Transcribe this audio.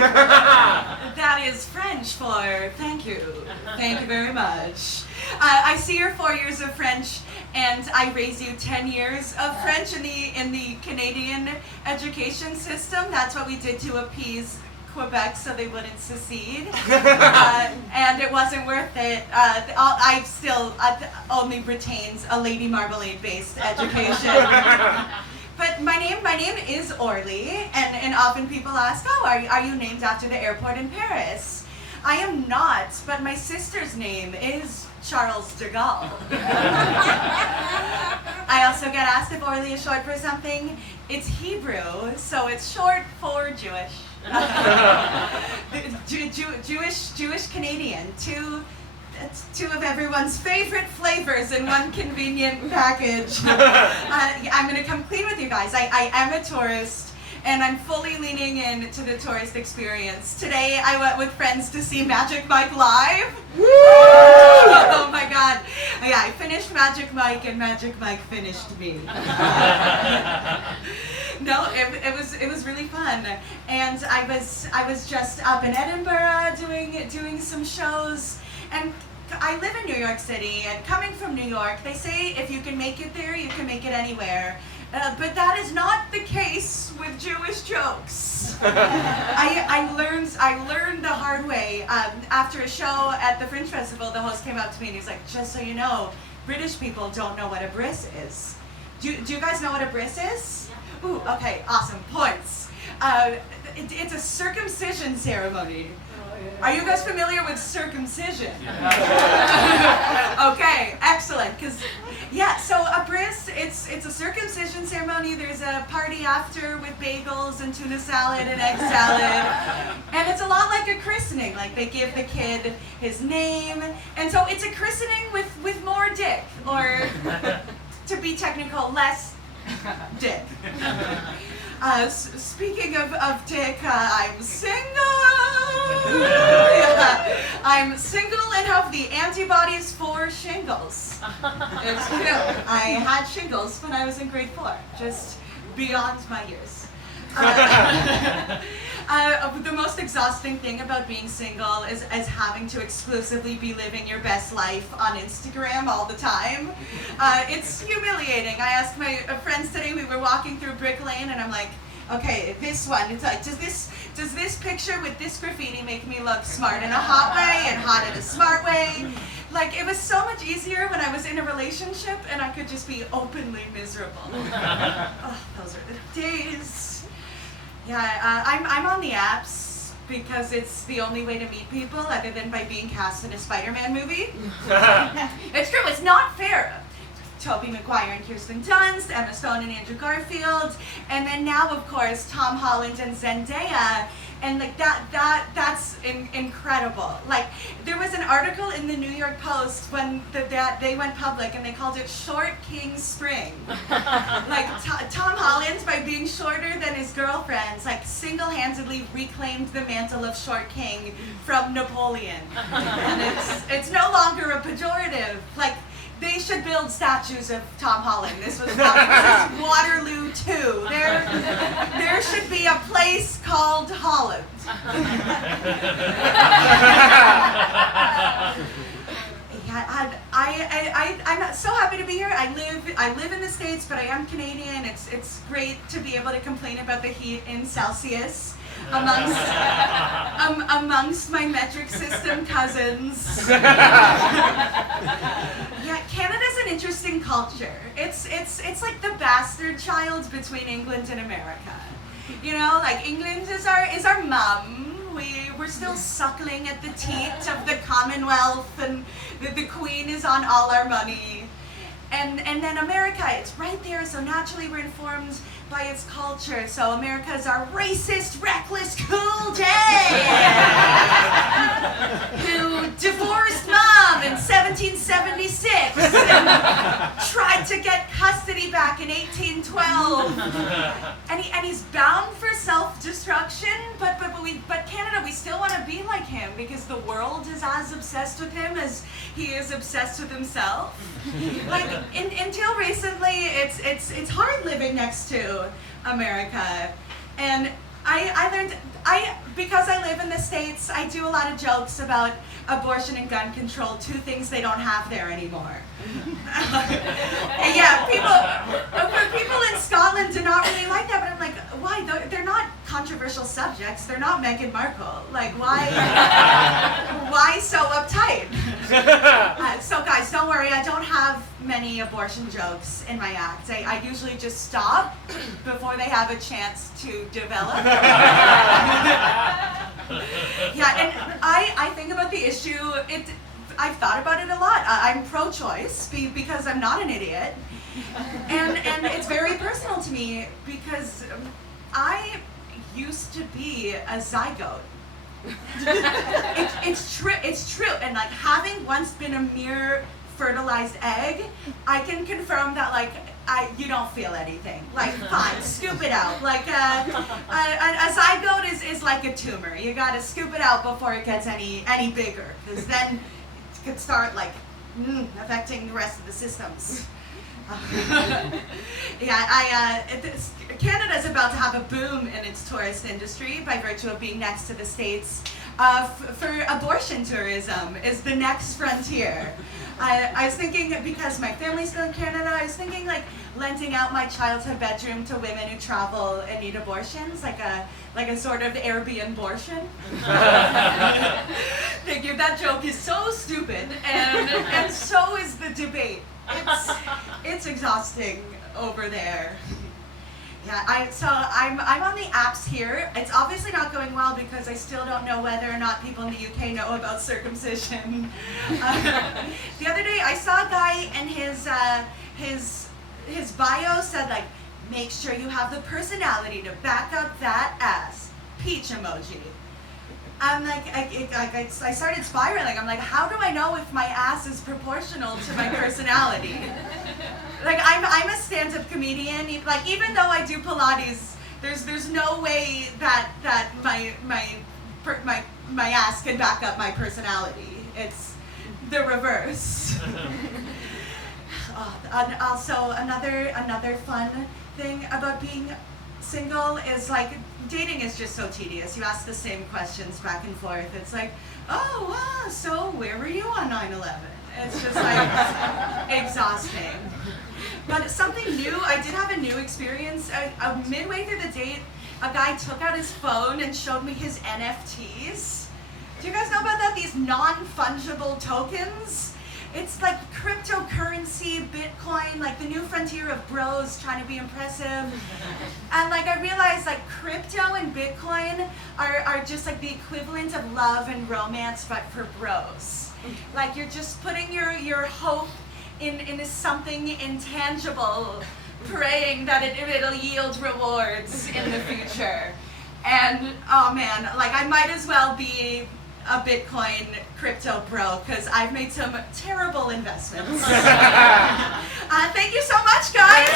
That is French for thank you. Thank you very much. I see your 4 years of French, and I raise you 10 years of French in the Canadian education system. That's what we did to appease Quebec so they wouldn't secede, and it wasn't worth it. I still only retains a Lady Marmalade based education. But my name is Orli, and often people ask, oh, are you named after the airport in Paris? I am not, but my sister's name is Charles de Gaulle. I also get asked if Orli is short for something. It's Hebrew, so it's short for Jewish. Jewish Canadian, two of everyone's favorite flavors in one convenient package. I'm gonna come clean with you guys. I am a tourist, and I'm fully leaning into the tourist experience. Today I went with friends to see Magic Mike live. Woo! Oh my God! Yeah, I finished Magic Mike, and Magic Mike finished me. No, it was really fun, and I was just up in Edinburgh doing some shows, and I live in New York City, and coming from New York, they say if you can make it there, you can make it anywhere. But that is not the case with Jewish jokes. I learned the hard way. After a show at the Fringe Festival, the host came up to me and he's like, just so you know, British people don't know what a bris is. Do you guys know what a bris is? Ooh, okay, awesome, points. It's a circumcision ceremony. Are you guys familiar with circumcision? Okay, excellent. So a bris, it's a circumcision ceremony. There's a party after with bagels and tuna salad and egg salad. And it's a lot like a christening. Like they give the kid his name. And so it's a christening with more dick. Or, to be technical, less dick. Speaking of dick, I'm single. Yeah. I'm single and have the antibodies for shingles. It's true. I had shingles when I was in grade 4, just beyond my years. The most exhausting thing about being single is having to exclusively be living your best life on Instagram all the time. It's humiliating. I asked my friends today, we were walking through Brick Lane, and I'm like, okay, this one, it's like, does this picture with this graffiti make me look smart in a hot way and hot in a smart way? Like, it was so much easier when I was in a relationship and I could just be openly miserable. Oh, those are the days. Yeah, I'm on the apps because it's the only way to meet people other than by being cast in a Spider-Man movie. It's true, it's not fair. Tobey Maguire and Kirsten Dunst, Emma Stone and Andrew Garfield, and then now, of course, Tom Holland and Zendaya, and like that's incredible. Like, there was an article in the New York Post when they went public, and they called it Short King Spring. Like, Tom Holland, by being shorter than his girlfriends, like, single-handedly reclaimed the mantle of Short King from Napoleon. And it's no longer a pejorative. Like, they should build statues of Tom Holland. This was Waterloo 2. There should be a place called Holland. I'm so happy to be here. I live in the States, but I am Canadian. It's great to be able to complain about the heat in Celsius amongst my metric system cousins. Yeah, Canada's an interesting culture. It's like the bastard child between England and America. You know, like, England is our mum. We're still suckling at the teat of the Commonwealth, and the Queen is on all our money. And then America, it's right there, so naturally we're informed by its culture. So America is our racist, reckless, cool dad who divorced mom in 1776 and tried to get custody back in 1812. And he's bound for self-destruction, but Canada, we still want to be like him because the world is as obsessed with him as he is obsessed with himself. Like, until recently, it's hard living next to America, and I learned, because I live in the States, I do a lot of jokes about abortion and gun control, two things they don't have there anymore. Yeah, people in Scotland do not really like that, but I'm like, why? They're not controversial subjects. They're not Meghan Markle. Like, why so uptight? So guys, don't worry, I don't have many abortion jokes in my act. I usually just stop before they have a chance to develop. Yeah, and I think about the issue, I've thought about it a lot. I'm pro-choice because I'm not an idiot. And it's very personal to me because I used to be a zygote. It's true. And like having once been a mere fertilized egg, I can confirm that like you don't feel anything. Like fine, scoop it out. Like a zygote is like a tumor. You gotta scoop it out before it gets any bigger, because then it could start like affecting the rest of the systems. Yeah, Canada's about to have a boom in its tourist industry by virtue of being next to the States. For abortion tourism is the next frontier. I was thinking, because my family's still in Canada, I was thinking like renting out my childhood bedroom to women who travel and need abortions, like a sort of Airbnb-abortion. Thank you. That joke is so stupid, and so is the debate. It's exhausting over there. Yeah, I'm on the apps here. It's obviously not going well because I still don't know whether or not people in the UK know about circumcision. The other day I saw a guy and his bio said like, make sure you have the personality to back up that ass. Peach emoji. I'm like, I started spiraling. I'm like, how do I know if my ass is proportional to my personality? Like, I'm a stand-up comedian. Like, even though I do Pilates, there's no way that my ass can back up my personality. It's the reverse. And also, another fun thing about being single is like, dating is just so tedious. You ask the same questions back and forth. It's like, oh, wow, so where were you on 9/11? It's just like exhausting. But something new, I did have a new experience. Midway through the date, a guy took out his phone and showed me his NFTs. Do you guys know about that? These non-fungible tokens? It's like cryptocurrency, Bitcoin, like the new frontier of bros trying to be impressive. And like I realized like crypto and Bitcoin are just like the equivalent of love and romance, but for bros. Like you're just putting your hope in something intangible, praying that it'll yield rewards in the future. And oh man, like I might as well be a Bitcoin crypto bro because I've made some terrible investments. Thank you so much, guys.